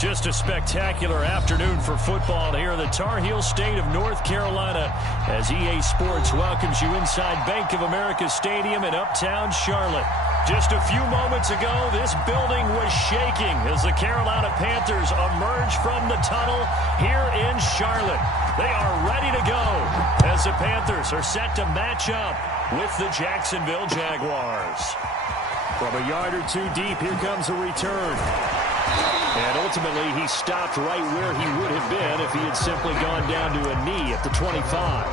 Just a spectacular afternoon for football here in the Tar Heel state of North Carolina as EA Sports welcomes you inside Bank of America Stadium in uptown Charlotte. Just a few moments ago, this building was shaking as the Carolina Panthers emerge from the tunnel here in Charlotte. They are ready to go as the Panthers are set to match up with the Jacksonville Jaguars. From a yard or two deep, here comes a return. And ultimately, he stopped right where he would have been if he had simply gone down to a knee at the 25.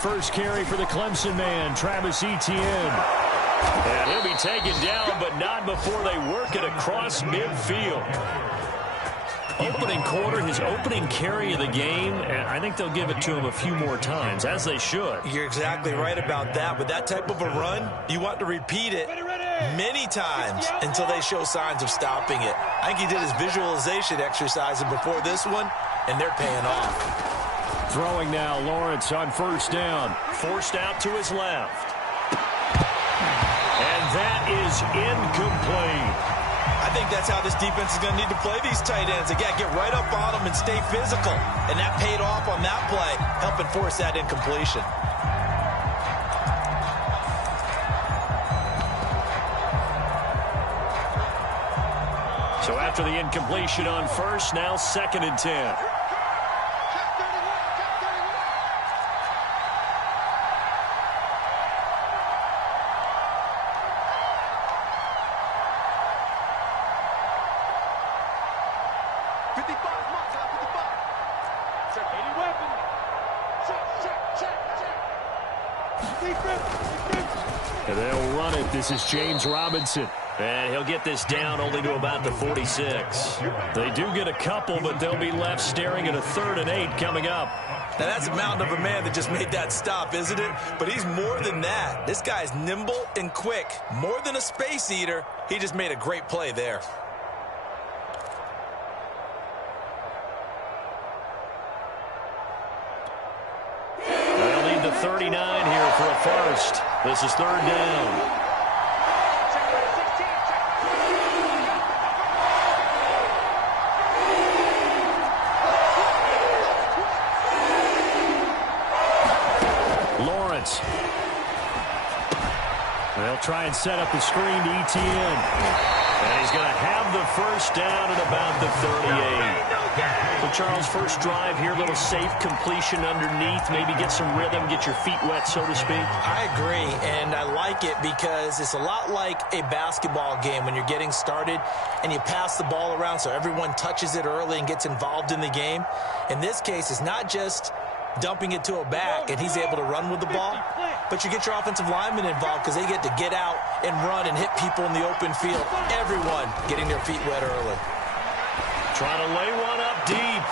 First carry for the Clemson man, Travis Etienne. And he'll be taken down, but not before they work it across midfield. Opening quarter, his opening carry of the game, and I think they'll give it to him a few more times, as they should. You're exactly right about that. With that type of a run, you want to repeat it many times until they show signs of stopping it. I think he did his visualization exercise before this one, and they're paying off. Throwing now, Lawrence on first down. Forced out to his left. And that is incomplete. I think that's how this defense is going to need to play these tight ends. They got to get right up on them and stay physical. And that paid off on that play, helping force that incompletion. So after the incompletion on first, now 2nd and 10. And they'll run it. This is James Robinson. And he'll get this down only to about the 46. They do get a couple, but they'll be left staring at a 3rd and 8 coming up. Now, that's a mountain of a man that just made that stop, isn't it? But he's more than that. This guy's nimble and quick. More than a space eater. He just made a great play there. They'll need the 39 here for a first. This is 3rd down. Lawrence. They'll try and set up the screen to Etienne. And he's going to have the first down at about the 38. So, Charles, first drive here, a little safe completion underneath. Maybe get some rhythm, get your feet wet, so to speak. I agree, and I like it because it's a lot like a basketball game when you're getting started and you pass the ball around so everyone touches it early and gets involved in the game. In this case, it's not just dumping it to a back and he's able to run with the ball, but you get your offensive linemen involved because they get to get out and run and hit people in the open field. Everyone getting their feet wet early. Trying to lay one up deep.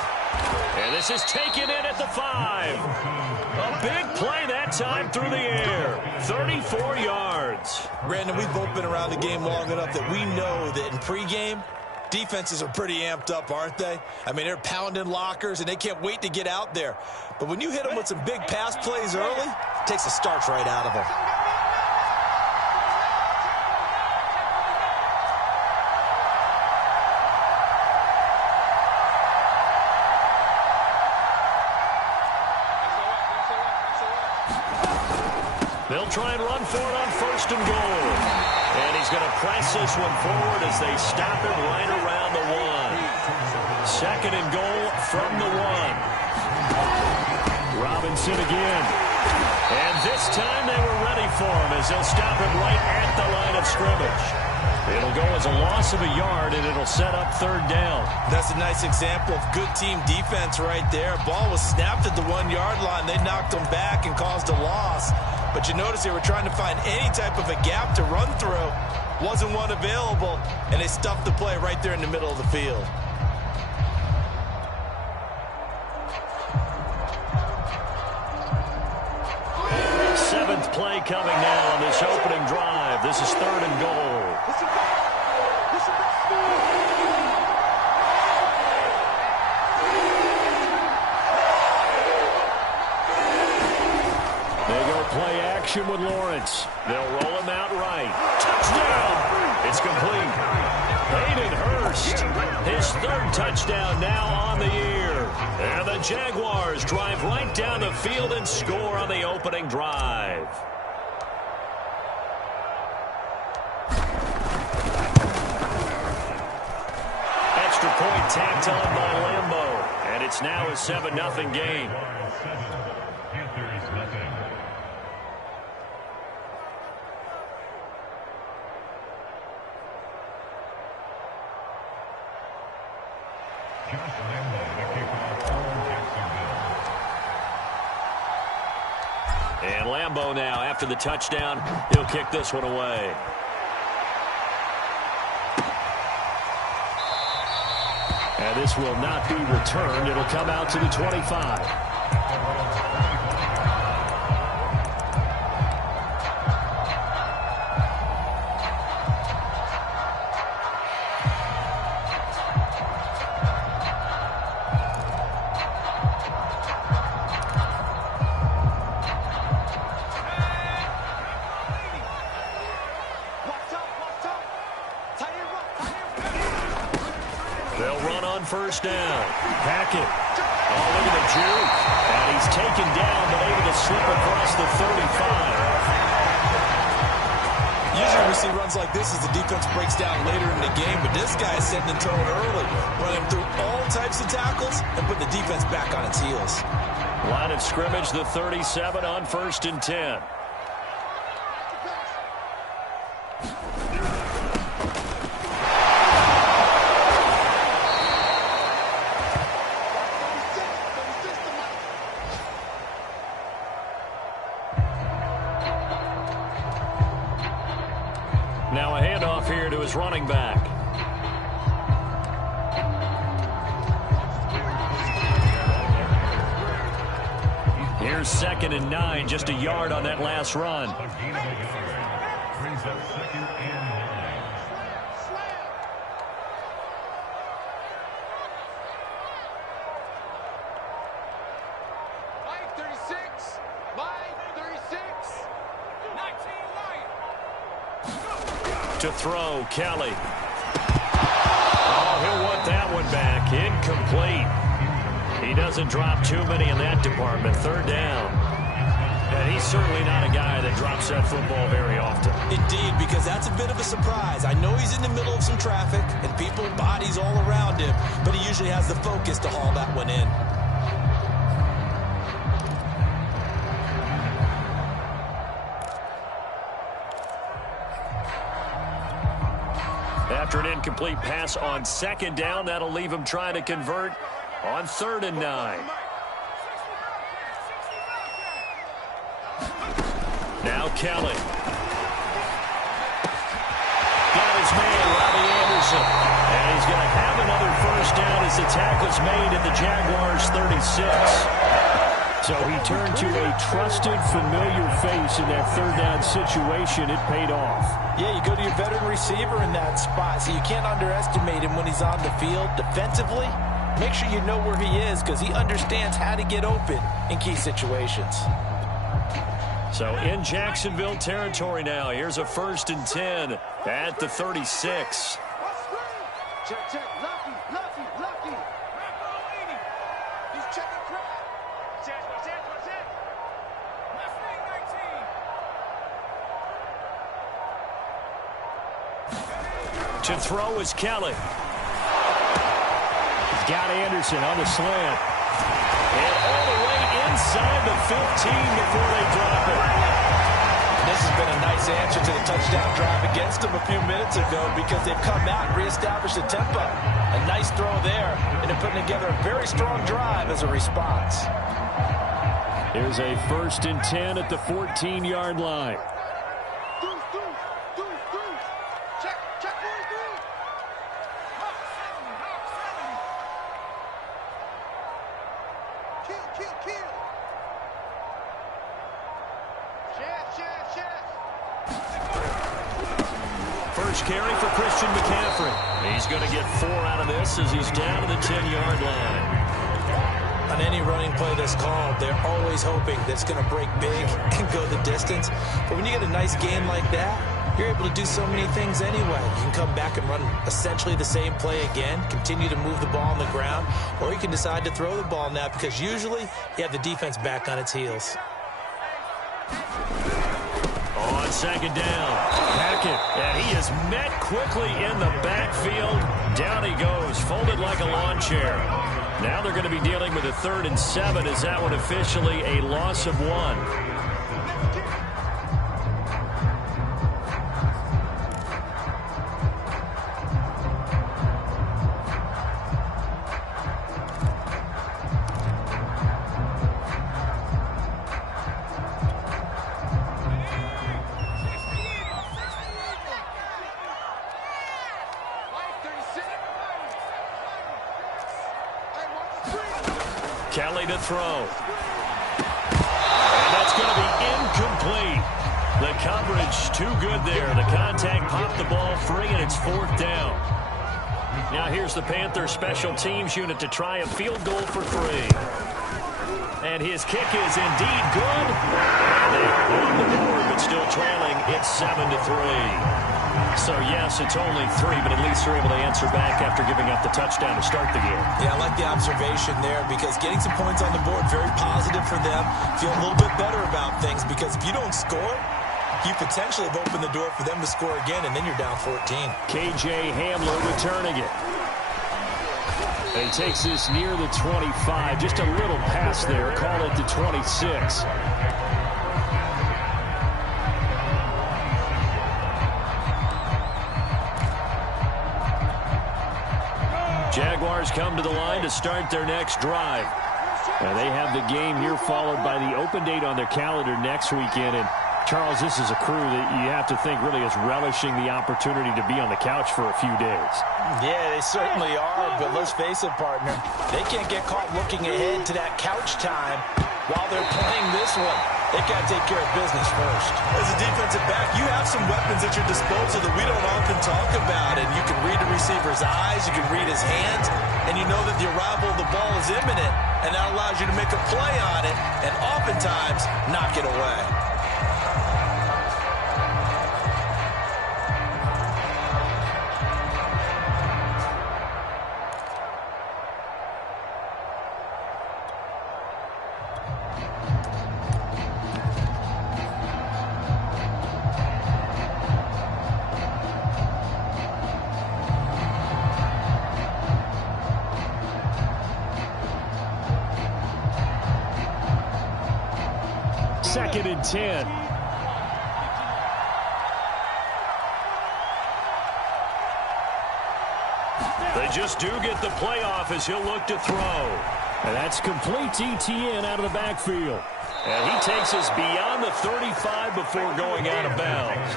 And this is taken in at the 5. A big play that time through the air. 34 yards. Brandon, we've both been around the game long enough that we know that in pregame, defenses are pretty amped up, aren't they? I mean, they're pounding lockers, and they can't wait to get out there. But when you hit them with some big pass plays early, it takes the starch right out of them. They'll try and run for it on 1st and goal. And he's going to press this one forward as they stop him right around the 1. 2nd and goal from the 1. Robinson again. And this time they were ready for him as they'll stop him right at the line of scrimmage. It'll go as a loss of a yard, and it'll set up 3rd down. That's a nice example of good team defense right there. Ball was snapped at the 1-yard line. They knocked him back and caused a loss. But you notice they were trying to find any type of a gap to run through. Wasn't one available, and they stuffed the play right there in the middle of the field. Seventh play coming now on this opening drive. This is 3rd and goal. They go play action with Lawrence. They'll roll him out right. Touchdown! It's complete. Hayden Hurst, his 3rd touchdown now on the year. And the Jaguars drive right down the field and score on the opening drive. Extra point tacked on by Lambeau. And it's now a 7-0 game. And Lambeau now, after the touchdown, he'll kick this one away. And this will not be returned. It'll come out to the 25. First down. Hackett. Oh, look at the juke. And he's taken down, but able to slip across the 35. Usually we see runs like this as the defense breaks down later in the game, but this guy is setting the tone early, running through all types of tackles and putting the defense back on its heels. Line of scrimmage, the 37 on 1st and 10. Now a handoff here to his running back. Here's 2nd and 9, just a yard on that last run. Brings up 2nd and 9. To throw, Kelly. Oh, he'll want that one back. Incomplete. He doesn't drop too many in that department. 3rd down. And he's certainly not a guy that drops that football very often. Indeed, because that's a bit of a surprise. I know he's in the middle of some traffic and people, bodies all around him, but he usually has the focus to haul that one in. After an incomplete pass on 2nd down, that'll leave him trying to convert on 3rd and 9. Now Kelly. Got his man, Robbie Anderson. And he's going to have another 1st down as the tackle's made at the Jaguars' 36. So he turned to a trusted, familiar face in that 3rd down situation. It paid off. Yeah, you go to your veteran receiver in that spot, so you can't underestimate him when he's on the field defensively. Make sure you know where he is because he understands how to get open in key situations. So in Jacksonville territory now. Here's a 1st and 10 at the 36. Check, check. Lucky. He's checking crowd. Check. Mustang 19. To throw is Kelly. He's got Anderson on the slant. And all the way inside the 15 before they drop it. This has been a nice answer to the touchdown drive against them a few minutes ago because they've come out and reestablished the tempo. A nice throw there, and they're putting together a very strong drive as a response. Here's a 1st and 10 at the 14-yard line. First carry for Christian McCaffrey. He's going to get 4 out of this as he's down to the 10-yard line. On any running play that's called, they're always hoping that it's going to break big and go the distance. But when you get a nice game like that, you're able to do so many things anyway. You can come back and run essentially the same play again, continue to move the ball on the ground, or you can decide to throw the ball now because usually you have the defense back on its heels. On 2nd down, Hackett, and he is met quickly in the backfield. Down he goes, folded like a lawn chair. Now they're going to be dealing with a 3rd and 7. Is that one officially a loss of 1? Kelly to throw. And that's going to be incomplete. The coverage too good there. The contact popped the ball free, and it's 4th down. Now here's the Panthers special teams unit to try a field goal for 3. And his kick is indeed good. And they're on the board, but still trailing. It's 7-3. So, yes, it's only 3, but at least they're able to answer back after giving up the touchdown to start the game. Yeah, I like the observation there because getting some points on the board, very positive for them. Feel a little bit better about things because if you don't score, you potentially have opened the door for them to score again, and then you're down 14. K.J. Hamler returning it. And he takes this near the 25. Just a little pass there. Call it the 26. Jaguars come to the line to start their next drive. And they have the game here followed by the open date on their calendar next weekend. And Charles, this is a crew that you have to think really is relishing the opportunity to be on the couch for a few days. Yeah, they certainly are, but let's face it, partner. They can't get caught looking ahead to that couch time while they're playing this one. They've got to take care of business first. As a defensive back, you have some weapons at your disposal that we don't often talk about. And you can read the receiver's eyes, you can read his hands, and you know that the arrival of the ball is imminent. And that allows you to make a play on it and oftentimes knock it away. Second and 10. They just do get the playoff as he'll look to throw. And that's complete ETN out of the backfield. And he takes us beyond the 35 before going out of bounds.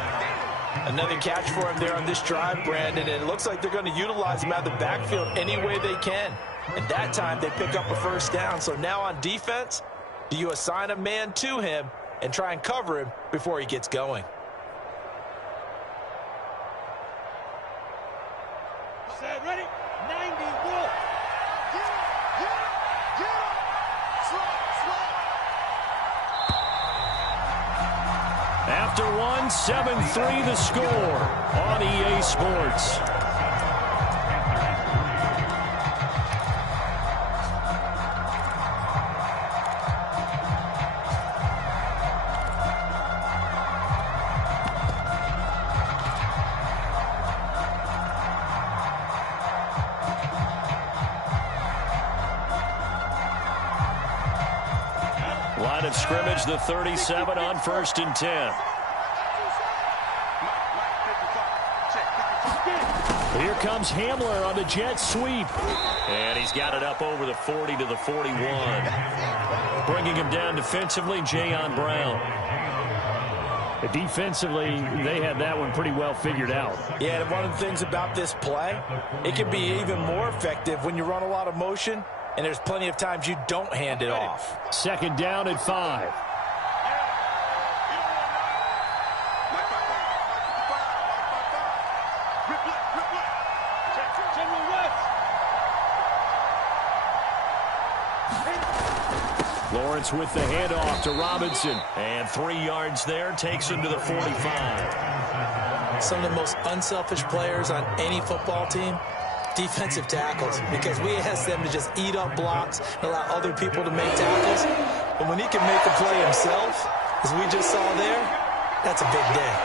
Another catch for him there on this drive, Brandon, and it looks like they're going to utilize him out of the backfield any way they can. And that time they pick up a 1st down. So now on defense, do you assign a man to him and try and cover him before he gets going? Set, ready? 90, roll. Get him. Slide. After 1, 7-3 the score on EA Sports. Line of scrimmage, the 37 on 1st and 10. Here comes Hamler on the jet sweep. And he's got it up over the 40 to the 41. Bringing him down defensively, Jayon Brown. Defensively, they had that one pretty well figured out. Yeah, and one of the things about this play, it can be even more effective when you run a lot of motion, and there's plenty of times you don't hand it off. Second down at 5. Lawrence with the handoff to Robinson. And 3 yards there, takes him to the 45. Some of the most unselfish players on any football team, defensive tackles, because we ask them to just eat up blocks and allow other people to make tackles. But when he can make a play himself, as we just saw there, that's a big day.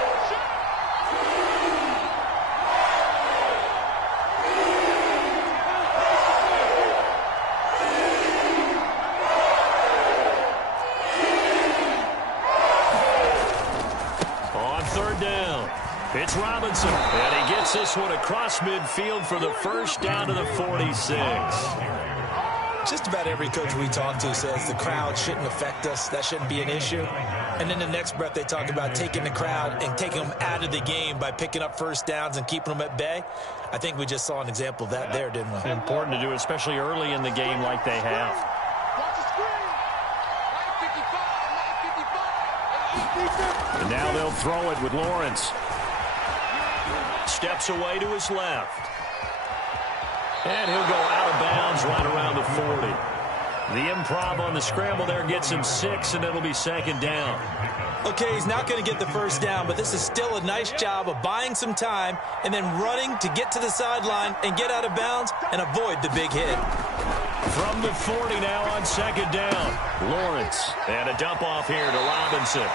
It's Robinson, and he gets this one across midfield for the first down to the 46. Just about every coach we talk to says the crowd shouldn't affect us. That shouldn't be an issue. And in the next breath, they talk about taking the crowd and taking them out of the game by picking up first downs and keeping them at bay. I think we just saw an example of that there, didn't we? Important to do, especially early in the game like they have. And now they'll throw it with Lawrence. Steps away to his left. And he'll go out of bounds right around the 40. The improv on the scramble there gets him 6, and it'll be second down. Okay, he's not going to get the first down, but this is still a nice job of buying some time and then running to get to the sideline and get out of bounds and avoid the big hit. From the 40 now on second down. Lawrence, and a dump off here to Robinson.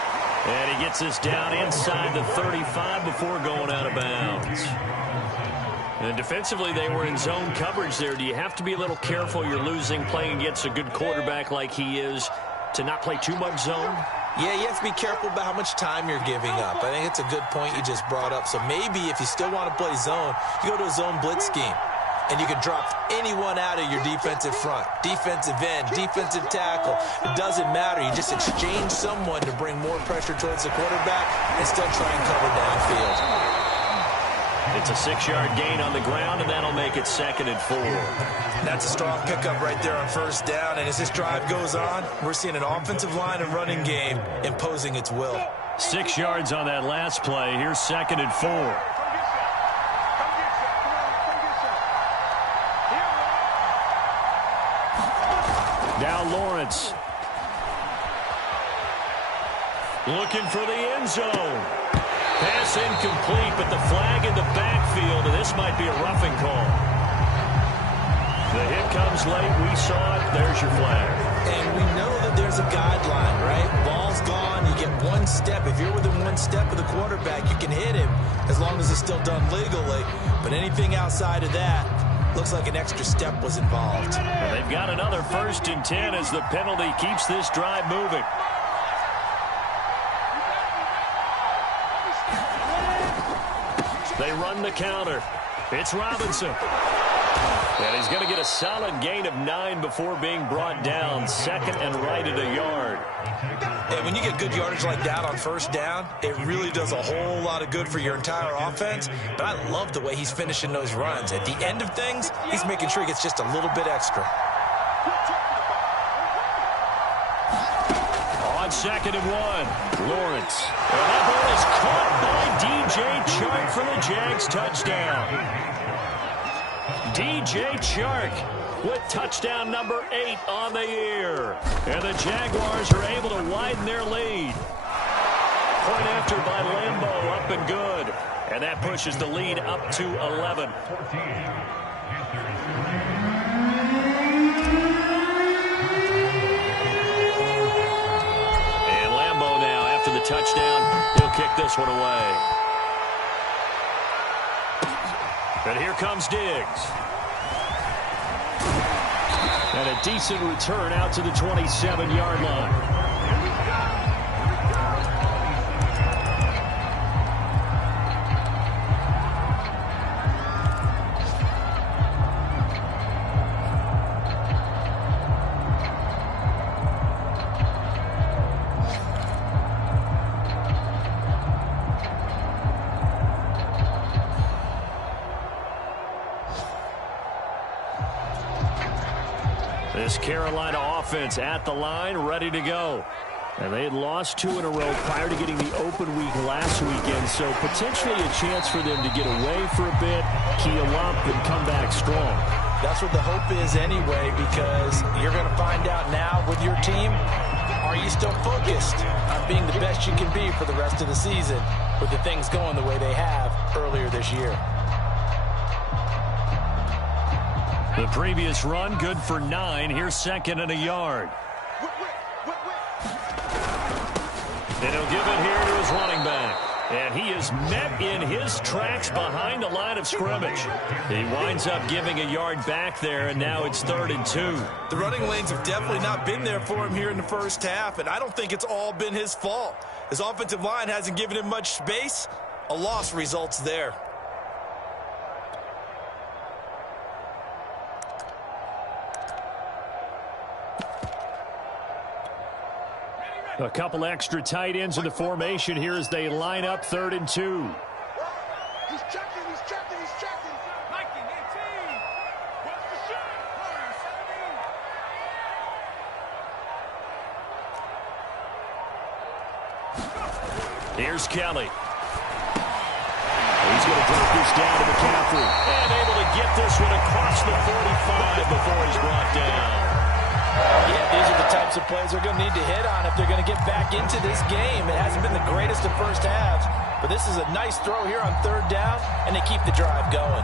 And he gets this down inside the 35 before going out of bounds. And defensively, they were in zone coverage there. Do you have to be a little careful? You're losing, playing against a good quarterback like he is, to not play too much zone? Yeah, you have to be careful about how much time you're giving up. I think it's a good point you just brought up. So maybe if you still want to play zone, you go to a zone blitz scheme. And you can drop anyone out of your defensive front, defensive end, defensive tackle. It doesn't matter. You just exchange someone to bring more pressure towards the quarterback and still try and cover downfield. It's a 6-yard gain on the ground, and that'll make it second and 4. That's a strong pickup right there on first down. And as this drive goes on, we're seeing an offensive line and running game imposing its will. 6 yards on that last play. Here's second and 4. Now Lawrence. Looking for the end zone. Pass incomplete, but the flag in the backfield, and this might be a roughing call. The hit comes late. We saw it. There's your flag. And we know that there's a guideline, right? Ball's gone. You get one step. If you're within one step of the quarterback, you can hit him as long as it's still done legally. But anything outside of that, looks like an extra step was involved. And they've got another 1st and 10 as the penalty keeps this drive moving. They run the counter. It's Robinson. And he's going to get a solid gain of 9 before being brought down. Second and right at a yard. And when you get good yardage like that on first down, it really does a whole lot of good for your entire offense. But I love the way he's finishing those runs. At the end of things, he's making sure he gets just a little bit extra. On second and 1, Lawrence. And that ball is caught by DJ Chark for the Jags touchdown. DJ Chark with touchdown number 8 on the year. And the Jaguars are able to widen their lead. Point after by Lambeau, up and good. And that pushes the lead up to 11. And Lambeau now, after the touchdown, he'll kick this one away. And here comes Diggs. And a decent return out to the 27-yard line. Carolina offense at the line, ready to go. And they had lost 2 in a row prior to getting the open week last weekend, so potentially a chance for them to get away for a bit, keel up, and come back strong. That's what the hope is anyway, because you're going to find out now with your team, are you still focused on being the best you can be for the rest of the season with the things going the way they have earlier this year? The previous run, good for 9. Here's second and a yard. And he'll give it here to his running back. And he is met in his tracks behind the line of scrimmage. He winds up giving a yard back there, and now it's 3rd and 2. The running lanes have definitely not been there for him here in the first half, and I don't think it's all been his fault. His offensive line hasn't given him much space. A loss results there. A couple extra tight ends in the formation here as they line up 3rd and 2. He's checking, he's checking, he's checking. Mikey, 18. What's the shot? Corner 17. Here's Kelly. He's going to drop this down to McCaffrey. And able to get this one across the 45 before he's brought down. Yeah, these are the types of plays they're going to need to hit on if they're going to get back into this game. It hasn't been the greatest of first halves, but this is a nice throw here on 3rd down, and they keep the drive going.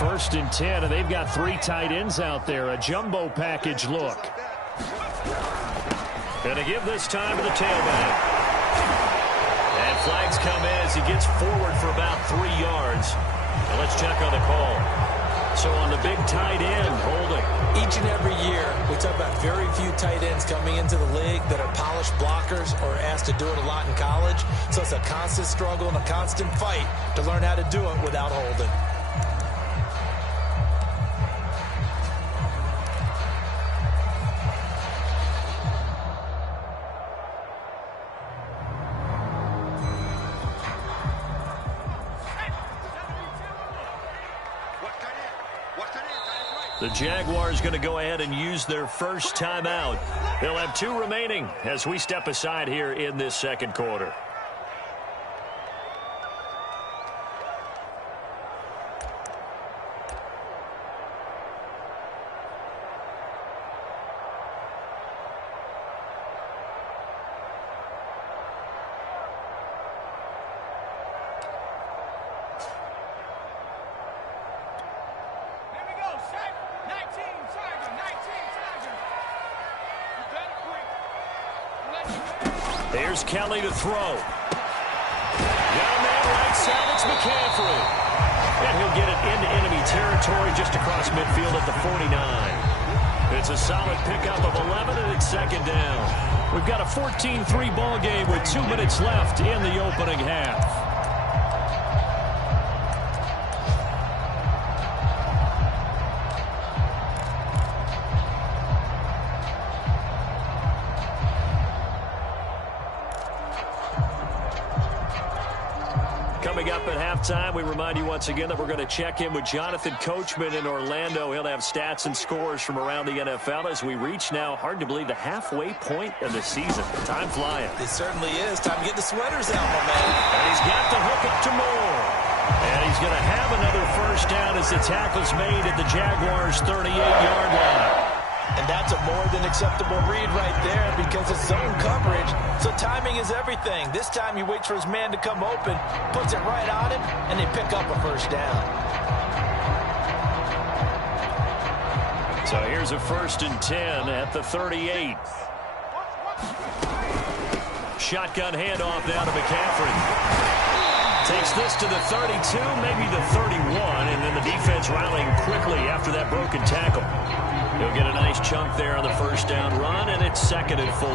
1st and 10, and they've got 3 tight ends out there. A jumbo package look. Gonna give this time to the tailback. And flags come in as he gets forward for about 3 yards. Now let's check on the call. So on the big tight end, holding. Each and every year, we talk about very few tight ends coming into the league that are polished blockers or asked to do it a lot in college. So it's a constant struggle and a constant fight to learn how to do it without holding. The Jaguars going to go ahead and use their first timeout. They'll have 2 remaining as we step aside here in this 2nd quarter. Here's Kelly to throw. Down that right side, it's McCaffrey. And he'll get it into enemy territory just across midfield at the 49. It's a solid pickup of 11, and it's 2nd down. We've got a 14-3 ball game with 2 minutes left in the opening half. Coming up at halftime, we remind you once again that we're going to check in with Jonathan Coachman in Orlando. He'll have stats and scores from around the NFL as we reach now, hard to believe, the halfway point of the season. Time flying. It certainly is. Time to get the sweaters out, my man. And he's got the hook up to Moore. And he's going to have another first down as the tackle's made at the Jaguars' 38-yard line. And that's a more than acceptable read right there because it's zone coverage, so timing is everything. This time he waits for his man to come open, puts it right on him, and they pick up a first down. So here's a 1st and 10 at the 38. Shotgun handoff down to McCaffrey. Takes this to the 32, maybe the 31, and then the defense rallying quickly after that broken tackle. He'll get a nice chunk there on the first down run, and it's 2nd and 4.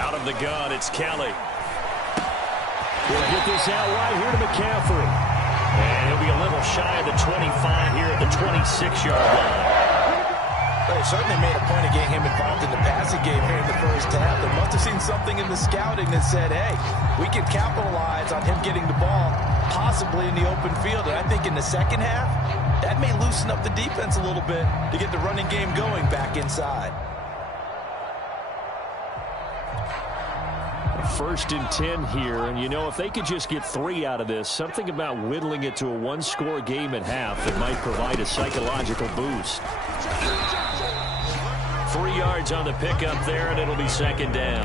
Out of the gun, it's Kelly. We'll get this out right here to McCaffrey. And he'll be a little shy of the 25 here at the 26-yard line. They certainly made a point of getting him involved in the passing game here in the first half. They must have seen something in the scouting that said, hey, we can capitalize on him getting the ball, possibly in the open field. And I think in the second half, that may loosen up the defense a little bit to get the running game going back inside. 1st and 10 here, and you know, if they could just get 3 out of this, something about whittling it to a 1-score game at half that might provide a psychological boost. 3 yards on the pickup there, and it'll be 2nd down.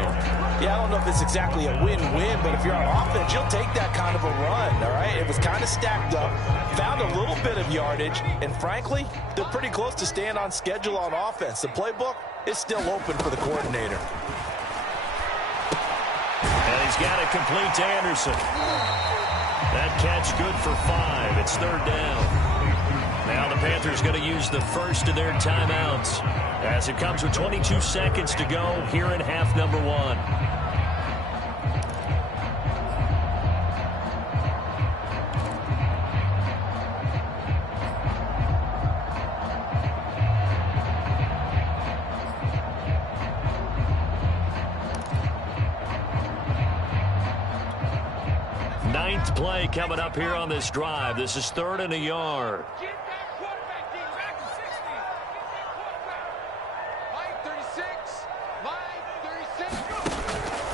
Yeah, I don't know if it's exactly a win-win, but if you're on offense, you'll take that kind of a run, all right? It was kind of stacked up, found a little bit of yardage, and frankly, they're pretty close to staying on schedule on offense. The playbook is still open for the coordinator. And he's got it complete to Anderson. That catch good for 5. It's 3rd down. Now the Panthers going to use the first of their timeouts as it comes with 22 seconds to go here in half number 1. Ninth play coming up here on this drive. This is 3rd and a yard.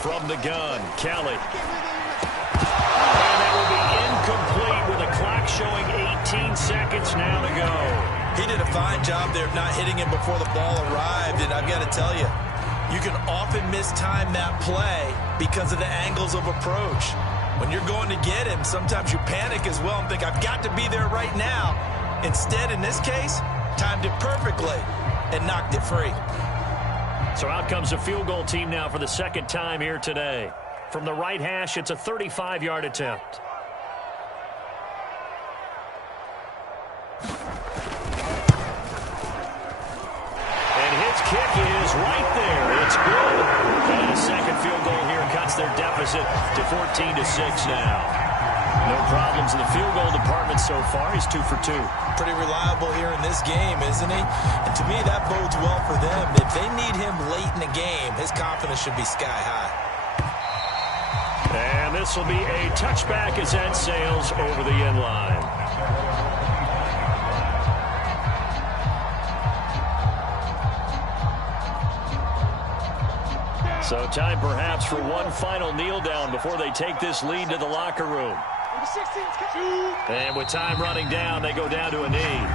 From the gun, Kelly. And that will be incomplete with the clock showing 18 seconds now to go. He did a fine job there of not hitting him before the ball arrived, and I've got to tell you, you can often mistime that play because of the angles of approach. When you're going to get him, sometimes you panic as well and think, I've got to be there right now. Instead, in this case, timed it perfectly and knocked it free. So out comes a field goal team now for the 2nd time here today. From the right hash, it's a 35-yard attempt. And his kick is right there. It's good. And a second field goal here cuts their deficit to 14-6 now. No problems in the field goal department so far. He's 2 for 2. Pretty reliable here in this game, isn't he? And to me, that bodes well for them. If they need him late in the game, his confidence should be sky high. And this will be a touchback as that sails over the end line. So time perhaps for one final kneel down before they take this lead to the locker room. And with time running down, they go down to a knee.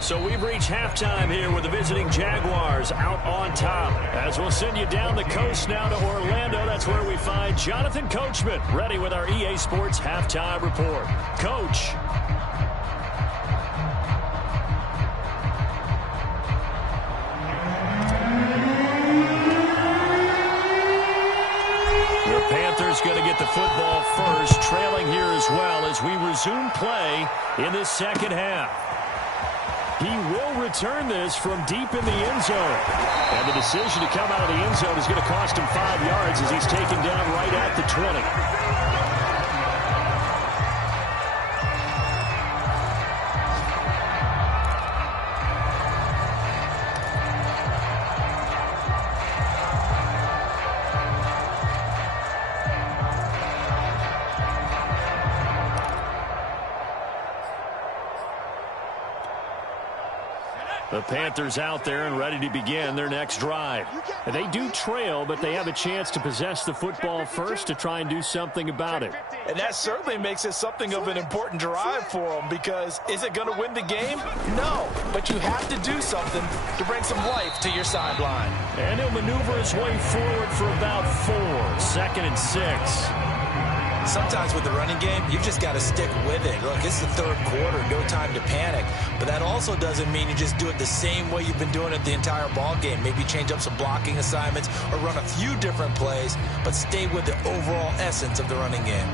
So we've reached halftime here with the visiting Jaguars out on top. As we'll send you down the coast now to Orlando, that's where we find Jonathan Coachman ready with our EA Sports halftime report. Coach. The Panthers going to get the football first, trailing here as well as we resume play in this 2nd half. He will return this from deep in the end zone. And the decision to come out of the end zone is going to cost him 5 yards as he's taken down right at the 20. The Panthers out there and ready to begin their next drive. And they do trail, but they have a chance to possess the football first to try and do something about it. And that certainly makes it something of an important drive for them, because is it going to win the game? No, but you have to do something to bring some life to your sideline. And he'll maneuver his way forward for about 4. 2nd and 6. Sometimes with the running game, you've just got to stick with it. Look, it's the 3rd quarter, no time to panic. But that also doesn't mean you just do it the same way you've been doing it the entire ball game. Maybe change up some blocking assignments or run a few different plays, but stay with the overall essence of the running game.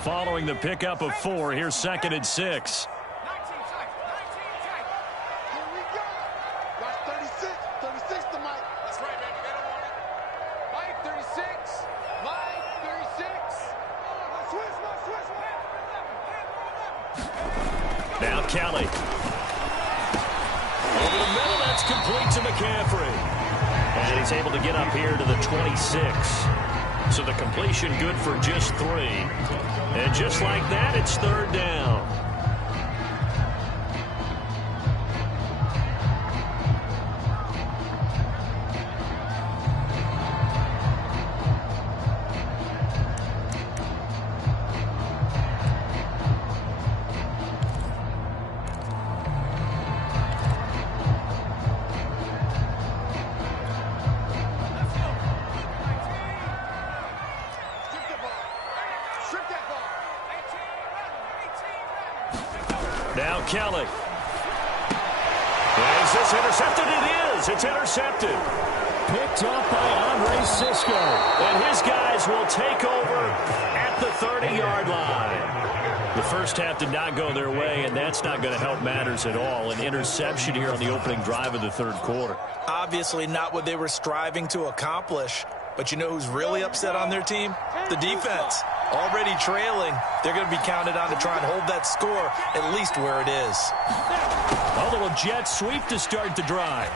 Following the pickup of 4, here's 2nd and 6. complete to McCaffrey. And he's able to get up here to the 26. So the completion good for just 3. And just like that, it's 3rd down. Now Kelly. Is this intercepted? It is. It's intercepted. Picked up by Andre Cisco. And his guys will take over at the 30-yard line. The first half did not go their way, and that's not going to help matters at all. An interception here on the opening drive of the 3rd quarter. Obviously not what they were striving to accomplish. But you know who's really upset on their team? The defense. Already trailing, they're going to be counted on to try and hold that score at least where it is. A little jet sweep to start the drive.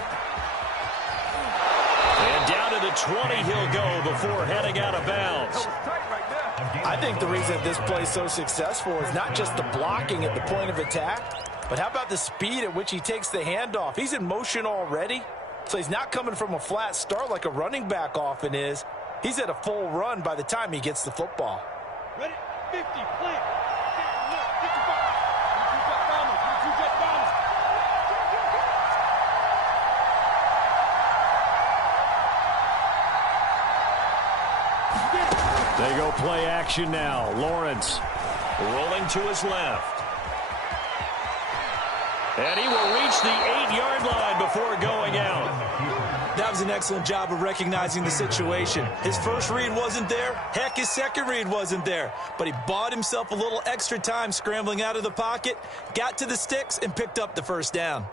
And down to the 20 he'll go before heading out of bounds. I think the reason this play is so successful is not just the blocking at the point of attack, but how about the speed at which he takes the handoff? He's in motion already, so he's not coming from a flat start like a running back often is. He's at a full run by the time he gets the football. Ready? 50, plant. They go play action now. Lawrence rolling to his left. And he will reach the 8-yard line before going out. That was an excellent job of recognizing the situation. His first read wasn't there. Heck, his second read wasn't there. But he bought himself a little extra time scrambling out of the pocket, got to the sticks, and picked up the first down.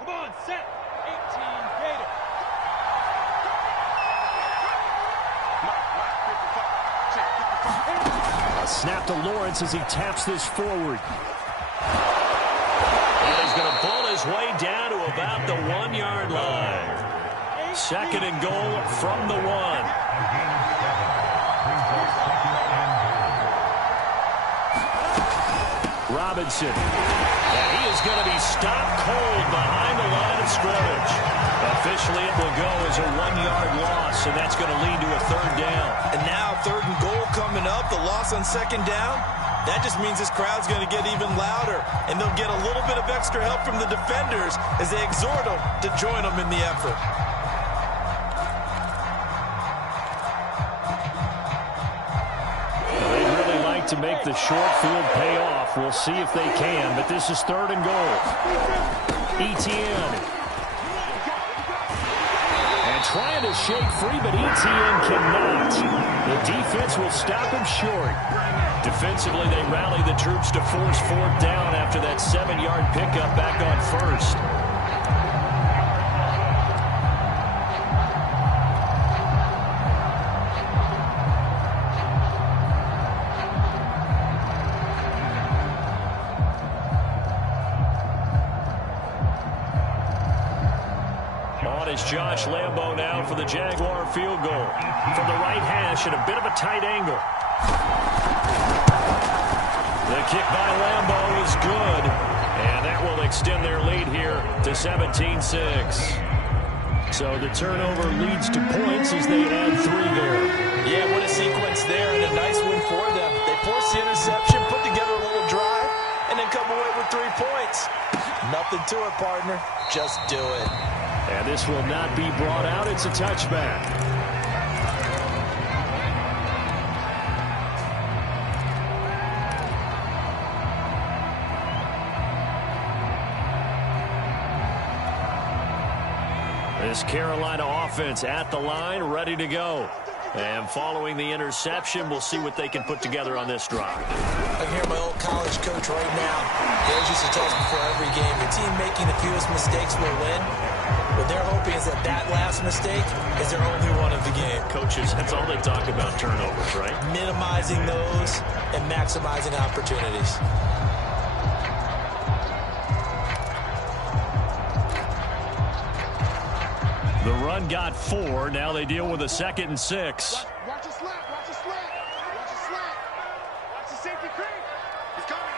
Come on, set. 18, Gator. A snap to Lawrence as he taps this forward. And he's going to pull his way down to about the 1-yard line. 2nd and goal from the 1. Robinson. And he is going to be stopped cold behind the line of scrimmage. Officially, it will go as a 1-yard loss, and that's going to lead to a 3rd down. And now 3rd and goal coming up, the loss on 2nd down. That just means this crowd's going to get even louder, and they'll get a little bit of extra help from the defenders as they exhort them to join them in the effort. They'd really like to make the short field pay off. We'll see if they can, but this is 3rd and goal. Etienne. And trying to shake free, but Etienne cannot. The defense will stop him short. Defensively, they rally the troops to force 4th down after that 7-yard pickup back on 1st. On is Josh Lambo now for the Jaguar field goal. From the right hash at a bit of a tight angle. The kick by Lambo is good, and that will extend their lead here to 17-6. So the turnover leads to points as they add 3 there. Yeah, what a sequence there, and a nice win for them. They forced the interception, put together a little drive, and then come away with 3 points. Nothing to it, partner. Just do it. And this will not be brought out. It's a touchback. This Carolina offense at the line, ready to go. And following the interception, we'll see what they can put together on this drive. I can hear my old college coach right now. He always used to tell us before every game, the team making the fewest mistakes will win. What they're hoping is that that last mistake is their only one of the game. Coaches, that's all they talk about, turnovers, right? Minimizing those and maximizing opportunities. The run got 4. Now they deal with a 2nd and 6. Watch a slant. Watch a slant. Watch a slant. Watch the safety creep. He's coming.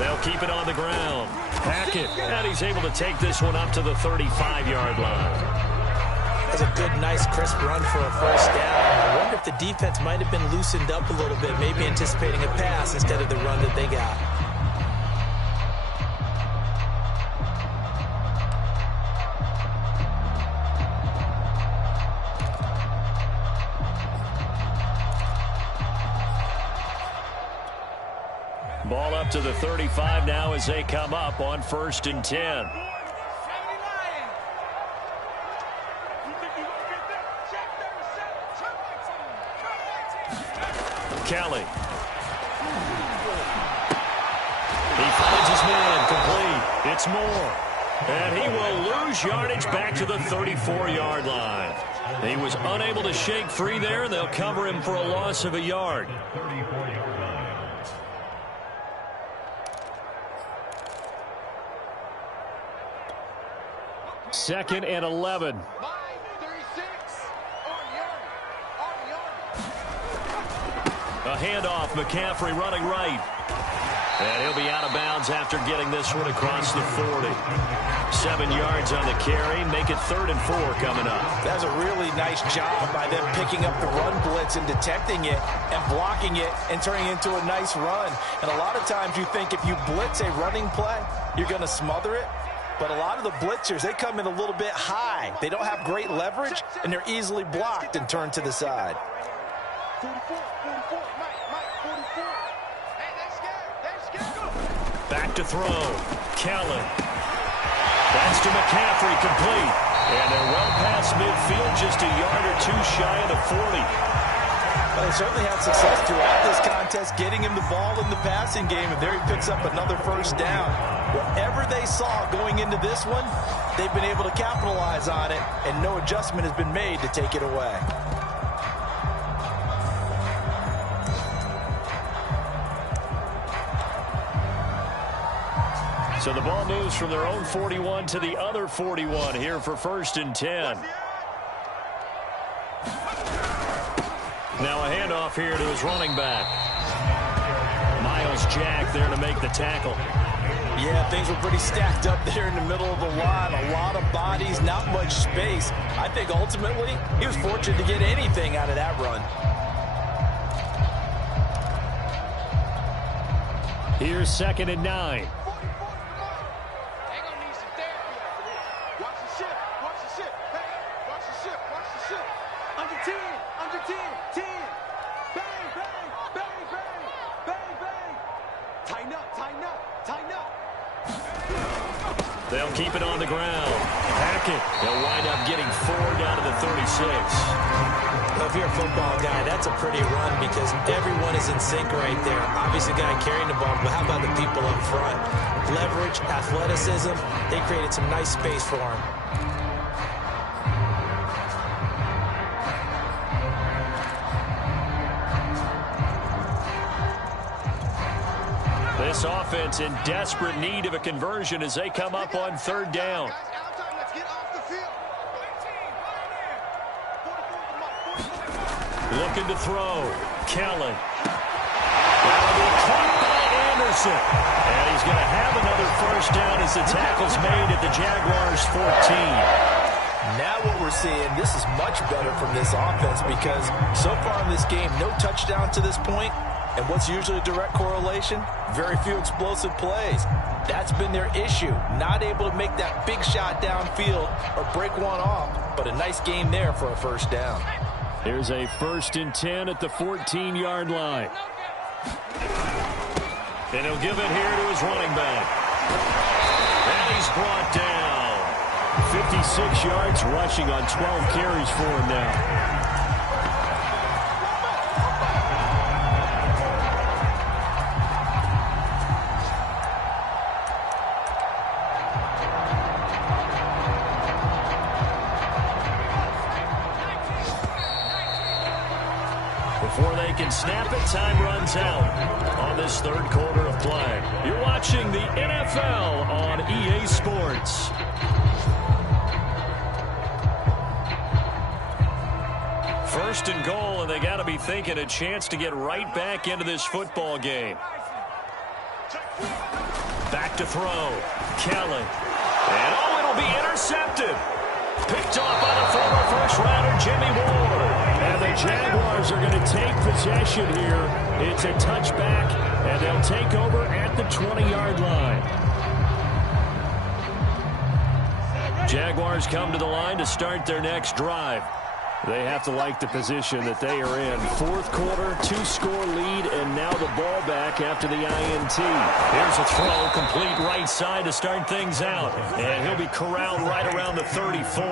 They'll keep it on the ground. Hackett, and he's able to take this one up to the 35-yard line. That's a good, nice, crisp run for a first down. I wonder if the defense might have been loosened up a little bit, maybe anticipating a pass instead of the run that they got. Ball up to the 35 now as they come up on 1st and 10. Kelly. He finds his man complete. It's Moore. And he will lose yardage back to the 34-yard line. He was unable to shake free there, and they'll cover him for a loss of a yard. 34-yard line. Second and 11. A handoff, McCaffrey running right. And he'll be out of bounds after getting this one across the 40. 7 yards on the carry. Make it 3rd and 4 coming up. That's a really nice job by them picking up the run blitz and detecting it and blocking it and turning it into a nice run. And a lot of times you think if you blitz a running play, you're going to smother it. But a lot of the blitzers, they come in a little bit high. They don't have great leverage, and they're easily blocked and turned to the side. 44, Mike, 44. Hey, they're scared. Back to throw. Kellen. That's to McCaffrey, complete. And they're well past midfield, just a yard or 2 shy of the 40. Well, they certainly had success throughout this contest, getting him the ball in the passing game, and there he picks up another first down. Whatever they saw going into this one, they've been able to capitalize on it, and no adjustment has been made to take it away. So the ball moves from their own 41 to the other 41 here for 1st and 10. Now a handoff here to his running back. Miles Jack there to make the tackle. Yeah, things were pretty stacked up there in the middle of the line. A lot of bodies, not much space. I think ultimately he was fortunate to get anything out of that run. Here's 2nd and 9. They'll keep it on the ground. Hackett. They'll wind up getting 4 down to the 36. Well, if you're a football guy, that's a pretty run because everyone is in sync right there. Obviously, the guy carrying the ball, but how about the people up front? Leverage, athleticism, they created some nice space for him. This offense in desperate need of a conversion as they come up on 3rd down. Looking to throw. Kellen. That'll be caught by Anderson. And he's going to have another first down as the tackle's made at the Jaguars' 14. Now what we're seeing, this is much better from this offense because so far in this game, no touchdown to this point. And what's usually a direct correlation? Very few explosive plays. That's been their issue. Not able to make that big shot downfield or break one off, but a nice game there for a first down. Here's a 1st and 10 at the 14-yard line. And he'll give it here to his running back. And he's brought down. 56 yards rushing on 12 carries for him now. Before they can snap it, time runs out on this 3rd quarter of play. You're watching the NFL on EA Sports. first and goal, and they got to be thinking a chance to get right back into this football game. Back to throw. Kelly. And it'll be intercepted. Picked off by the former first-rounder Jimmy Ward. And the Jaguars are going to take possession here. It's a touchback, and they'll take over at the 20-yard line. Jaguars come to the line to start their next drive. They have to like the position that they are in. Fourth quarter, 2-score lead, and now the ball back after the INT. Here's a throw, complete right side to start things out. And he'll be corralled right around the 34.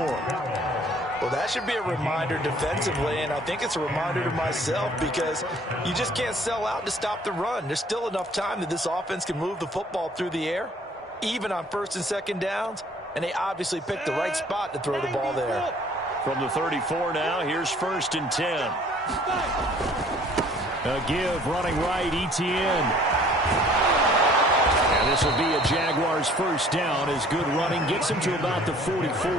Well, that should be a reminder defensively, and I think it's a reminder to myself because you just can't sell out to stop the run. There's still enough time that this offense can move the football through the air, even on first and second downs, and they obviously picked the right spot to throw the ball there. From the 34 now, here's 1st and 10. A give running right, Etienne. And this will be a Jaguars first down as good running gets him to about the 44.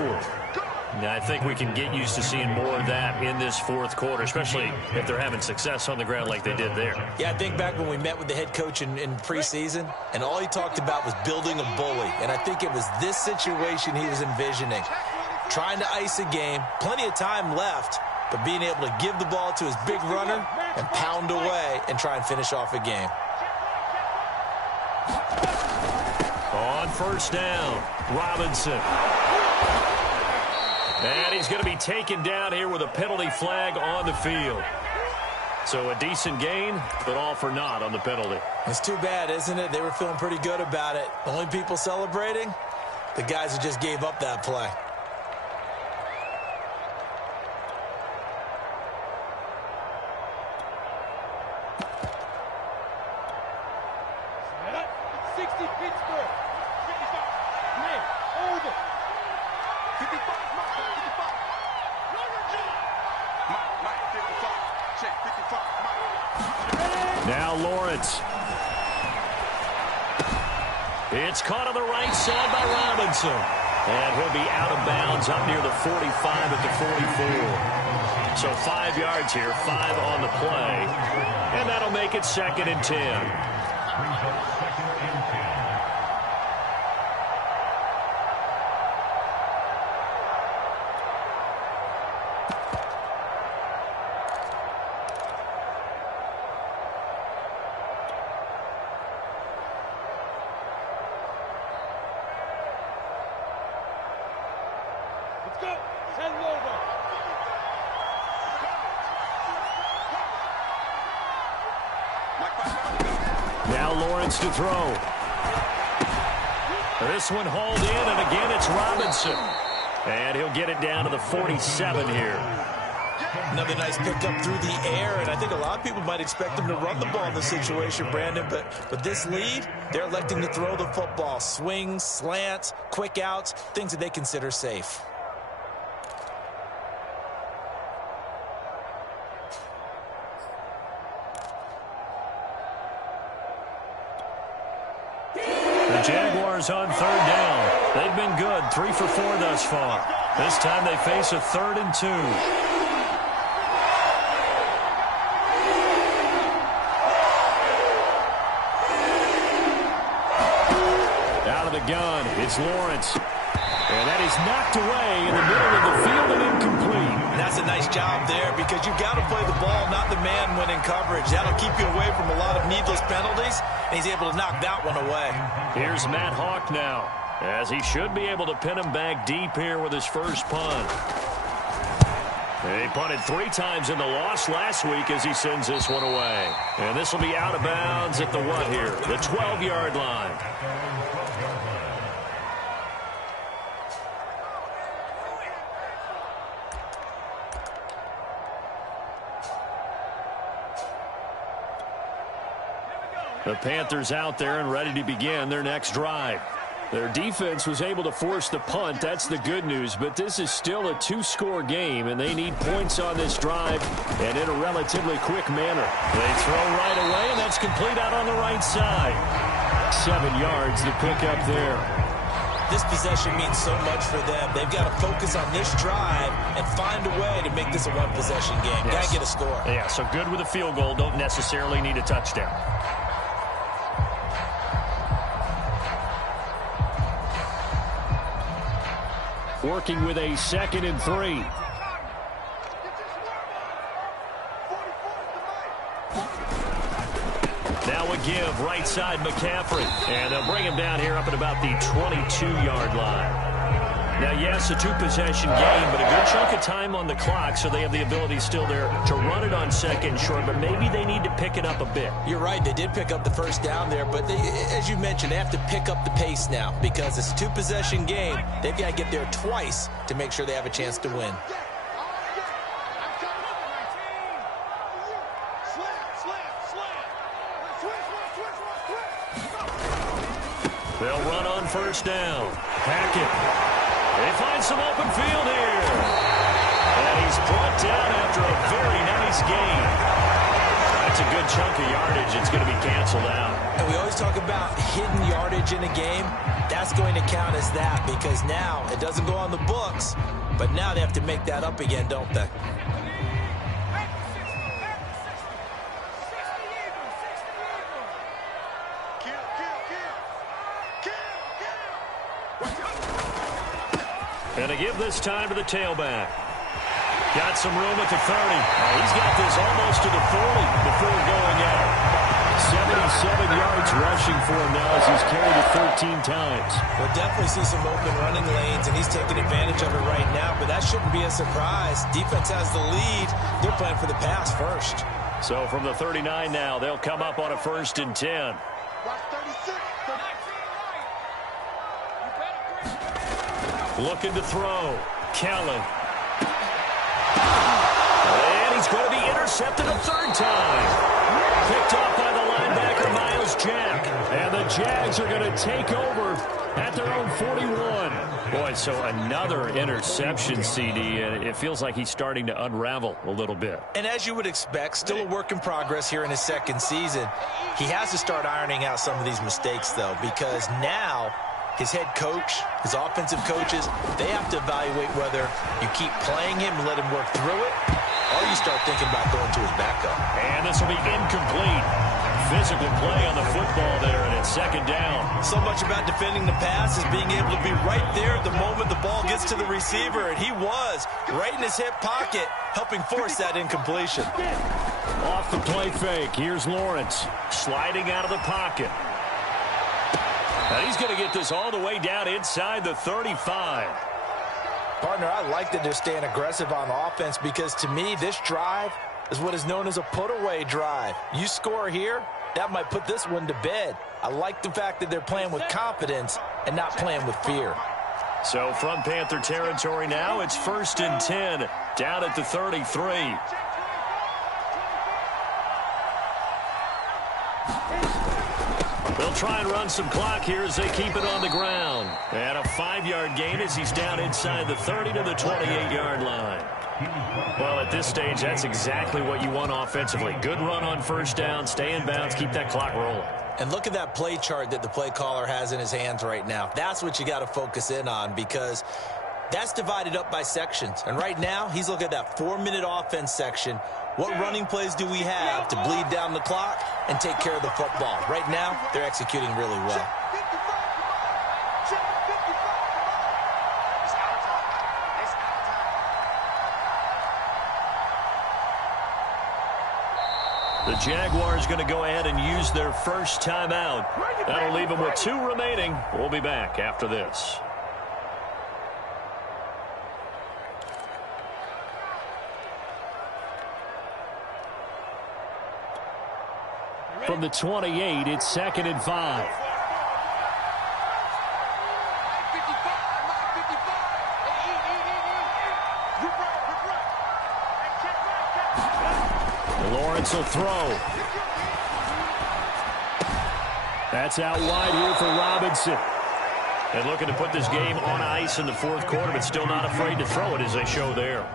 Now, I think we can get used to seeing more of that in this fourth quarter, especially if they're having success on the ground like they did there. Yeah, I think back when we met with the head coach in preseason, and all he talked about was building a bully. And I think it was this situation he was envisioning. Trying to ice a game, plenty of time left, but being able to give the ball to his big runner and pound away and try and finish off a game. On first down, Robinson. And he's going to be taken down here with a penalty flag on the field. So a decent gain, but all for naught on the penalty. It's too bad, isn't it? They were feeling pretty good about it. The only people celebrating, the guys who just gave up that play. Now Lawrence. It's caught on the right side by Robinson. And he'll be out of bounds up near the 45 at the 44. So 5 yards here, 5 on the play. And that'll make it 2nd and 10. Now Lawrence to throw. This one hauled in, and again it's Robinson. And he'll get it down to the 47 here. Another nice pickup through the air, and I think a lot of people might expect them to run the ball in this situation, Brandon, but this lead, they're electing to throw the football. Swings, slants, quick outs, things that they consider safe. The Jaguars on 3rd down. They've been good, 3 for 4 thus far. This time they face a 3rd and 2. Out of the gun, it's Lawrence. And that is knocked away in the middle of the field and incomplete. And that's a nice job there because you've got to play the ball, not the man when in coverage. That'll keep you away from a lot of needless penalties, and he's able to knock that one away. Here's Matt Hawk now, as he should be able to pin him back deep here with his first punt. He punted 3 times in the loss last week as he sends this one away. And this will be out of bounds at the what here? The 12-yard line. The Panthers out there and ready to begin their next drive. Their defense was able to force the punt. That's the good news, but this is still a 2-score game, and they need points on this drive and in a relatively quick manner. They throw right away, and that's complete out on the right side. 7 yards to pick up there. This possession means so much for them. They've got to focus on this drive and find a way to make this a one-possession game. Yes. Got to get a score. Yeah, so good with a field goal. Don't necessarily need a touchdown. Working with a 2nd and 3. Now a give right side McCaffrey. And they'll bring him down here up at about the 22-yard line. Now, yes, a 2-possession game, but a good chunk of time on the clock, so they have the ability still there to run it on 2nd and short, but maybe they need to pick it up a bit. You're right. They did pick up the first down there, but as you mentioned, they have to pick up the pace now because it's a 2-possession game. They've got to get there twice to make sure they have a chance to win. They'll run on first down. Hackett. They find some open field here. And he's brought down after a very nice gain. That's a good chunk of yardage. It's going to be canceled out. And we always talk about hidden yardage in a game. That's going to count as that because now it doesn't go on the books, but now they have to make that up again, don't they? And a give this time to the tailback. Got some room at the 30. He's got this almost to the 40 before going out. 77 yards rushing for him now as he's carried it 13 times. We'll definitely see some open running lanes, and he's taking advantage of it right now, but that shouldn't be a surprise. Defense has the lead. They're playing for the pass first. So from the 39 now, they'll come up on a 1st and 10. Looking to throw. Kellen. And he's going to be intercepted a 3rd time. Picked off by the linebacker, Miles Jack. And the Jags are going to take over at their own 41. Boy, so another interception, CD, and it feels like he's starting to unravel a little bit. And as you would expect, still a work in progress here in his 2nd season. He has to start ironing out some of these mistakes, though, because now his head coach, his offensive coaches, they have to evaluate whether you keep playing him and let him work through it, or you start thinking about going to his backup. And this will be incomplete. Physical play on the football there, and it's 2nd down. So much about defending the pass is being able to be right there at the moment the ball gets to the receiver, and he was right in his hip pocket, helping force that incompletion. Off the play fake, here's Lawrence, sliding out of the pocket. And he's going to get this all the way down inside the 35. Partner, I like that they're staying aggressive on offense because, to me, this drive is what is known as a put-away drive. You score here, that might put this one to bed. I like the fact that they're playing with confidence and not playing with fear. So from Panther territory now, it's 1st and 10 down at the 33. They'll try and run some clock here as they keep it on the ground. And a 5-yard gain as he's down inside the 30 to the 28-yard line. Well, at this stage, that's exactly what you want offensively. Good run on 1st down, stay in bounds, keep that clock rolling. And look at that play chart that the play caller has in his hands right now. That's what you got to focus in on because that's divided up by sections. And right now, he's looking at that 4-minute offense section. What running plays do we have to bleed down the clock and take care of the football? Right now, they're executing really well. The Jaguars going to go ahead and use their first timeout. That'll leave them with 2 remaining. We'll be back after this. From the 28, it's 2nd and 5. Lawrence will throw. That's out wide here for Robinson. And looking to put this game on ice in the 4th quarter, but still not afraid to throw it as they show there.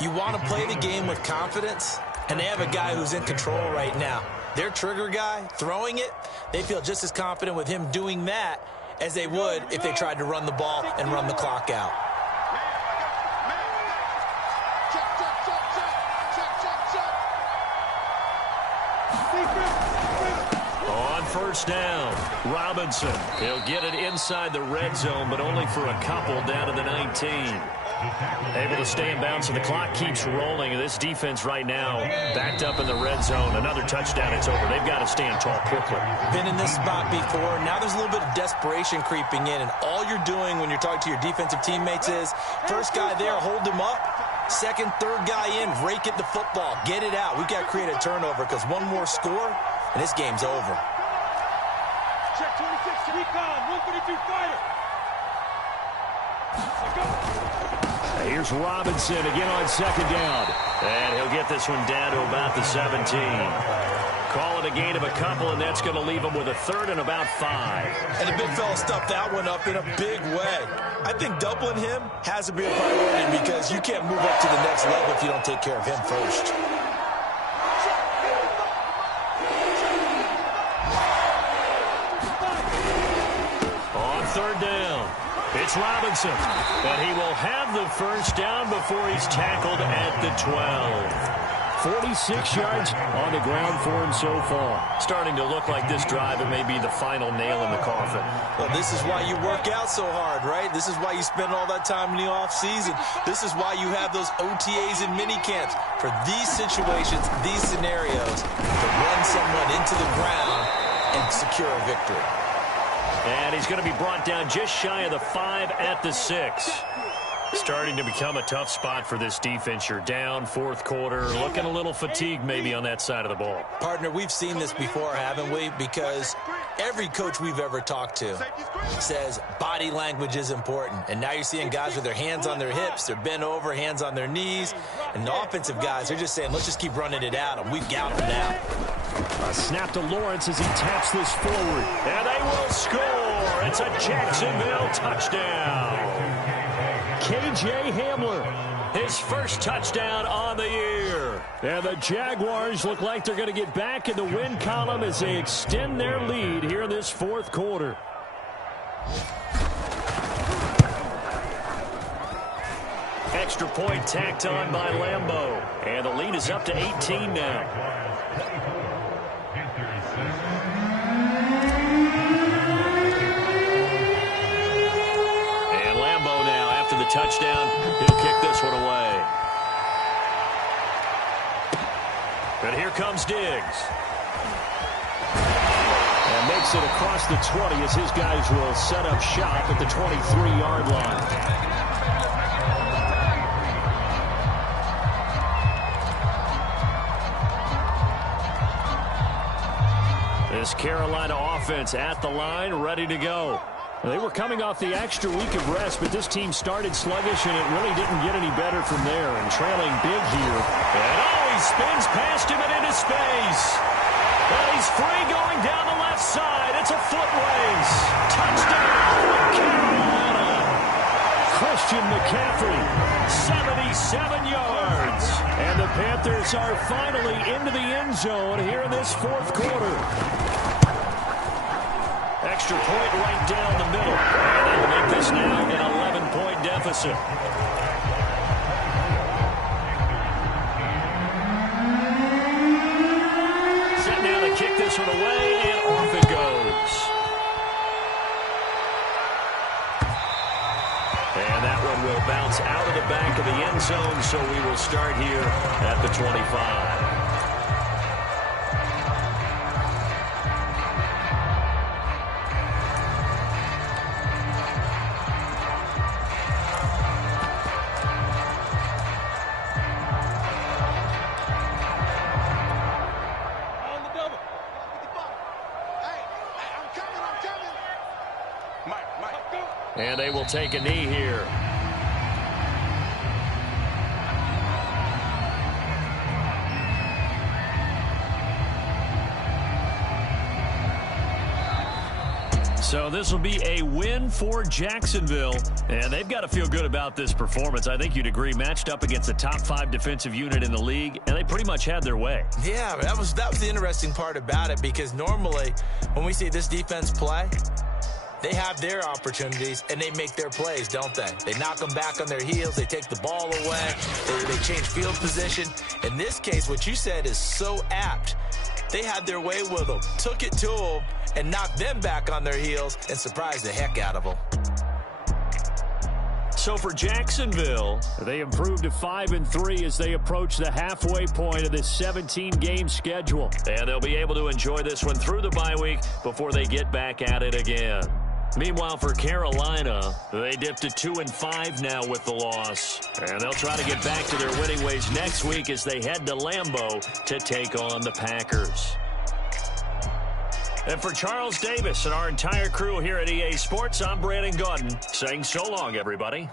You want to play the game with confidence, and they have a guy who's in control right now. Their trigger guy throwing it, they feel just as confident with him doing that as they would if they tried to run the ball and run the clock out. On first down, Robinson. He'll get it inside the red zone, but only for a couple down to the 19. Able to stay in bounds, so the clock keeps rolling. This defense right now backed up in the red zone. Another touchdown, it's over. They've got to stand tall quickly. Been in this spot before. Now there's a little bit of desperation creeping in, and all you're doing when you're talking to your defensive teammates is first guy there, hold him up. Second, third guy in, rake at the football. Get it out. We've got to create a turnover because one more score, and this game's over. Check 26, recon, 132 fighter. Here's Robinson again on second down. And he'll get this one down to about the 17. Call it a gain of a couple, and that's going to leave him with a third and about 5. And the big fella stuffed that one up in a big way. I think doubling him has to be a priority because you can't move up to the next level if you don't take care of him first. On third down, it's Robinson. And he will have the first down before he's tackled at the 12. 46 yards on the ground for him so far. Starting to look like this drive, it may be the final nail in the coffin. Well, this is why you work out so hard, right? This is why you spend all that time in the offseason. This is why you have those OTAs and mini camps. For these situations, these scenarios, to run someone into the ground and secure a victory. And he's going to be brought down just shy of the 5 at the 6. Starting to become a tough spot for this defense. You're down fourth quarter, looking a little fatigued maybe on that side of the ball. Partner, we've seen this before, haven't we? Because every coach we've ever talked to says body language is important. And now you're seeing guys with their hands on their hips, they're bent over, hands on their knees. And the offensive guys, they're just saying, let's just keep running it out, and we've got them now. A snap to Lawrence as he taps this forward. And they will score. It's a Jacksonville touchdown. KJ Hamler, his first touchdown on the year. And the Jaguars look like they're going to get back in the win column as they extend their lead here in this fourth quarter. Extra point tacked on by Lambeau. And the lead is up to 18 now. The touchdown, he'll kick this one away. And here comes Diggs. And makes it across the 20 as his guys will set up shop at the 23-yard line. This Carolina offense at the line, ready to go. They were coming off the extra week of rest, but this team started sluggish, and it really didn't get any better from there. And trailing big here. And he spins past him and into space. And he's free going down the left side. It's a foot race. Touchdown, Carolina. Christian McCaffrey, 77 yards. And the Panthers are finally into the end zone here in this fourth quarter. Extra point right down the middle. And that'll make this now an 11-point deficit. Set now to kick this one away, and off it goes. And that one will bounce out of the back of the end zone, so we will start here at the 25. And they will take a knee here. So this will be a win for Jacksonville, and they've got to feel good about this performance. I think you'd agree, matched up against the top 5 defensive unit in the league, and they pretty much had their way. Yeah, that was the interesting part about it, because normally when we see this defense play, they have their opportunities, and they make their plays, don't they? They knock them back on their heels. They take the ball away. They change field position. In this case, what you said is so apt. They had their way with them, took it to them, and knocked them back on their heels and surprised the heck out of them. So for Jacksonville, they improved to 5-3 as they approach the halfway point of this 17-game schedule. And they'll be able to enjoy this one through the bye week before they get back at it again. Meanwhile, for Carolina, they dipped to 2-5 now with the loss. And they'll try to get back to their winning ways next week as they head to Lambeau to take on the Packers. And for Charles Davis and our entire crew here at EA Sports, I'm Brandon Gaudin saying so long, everybody.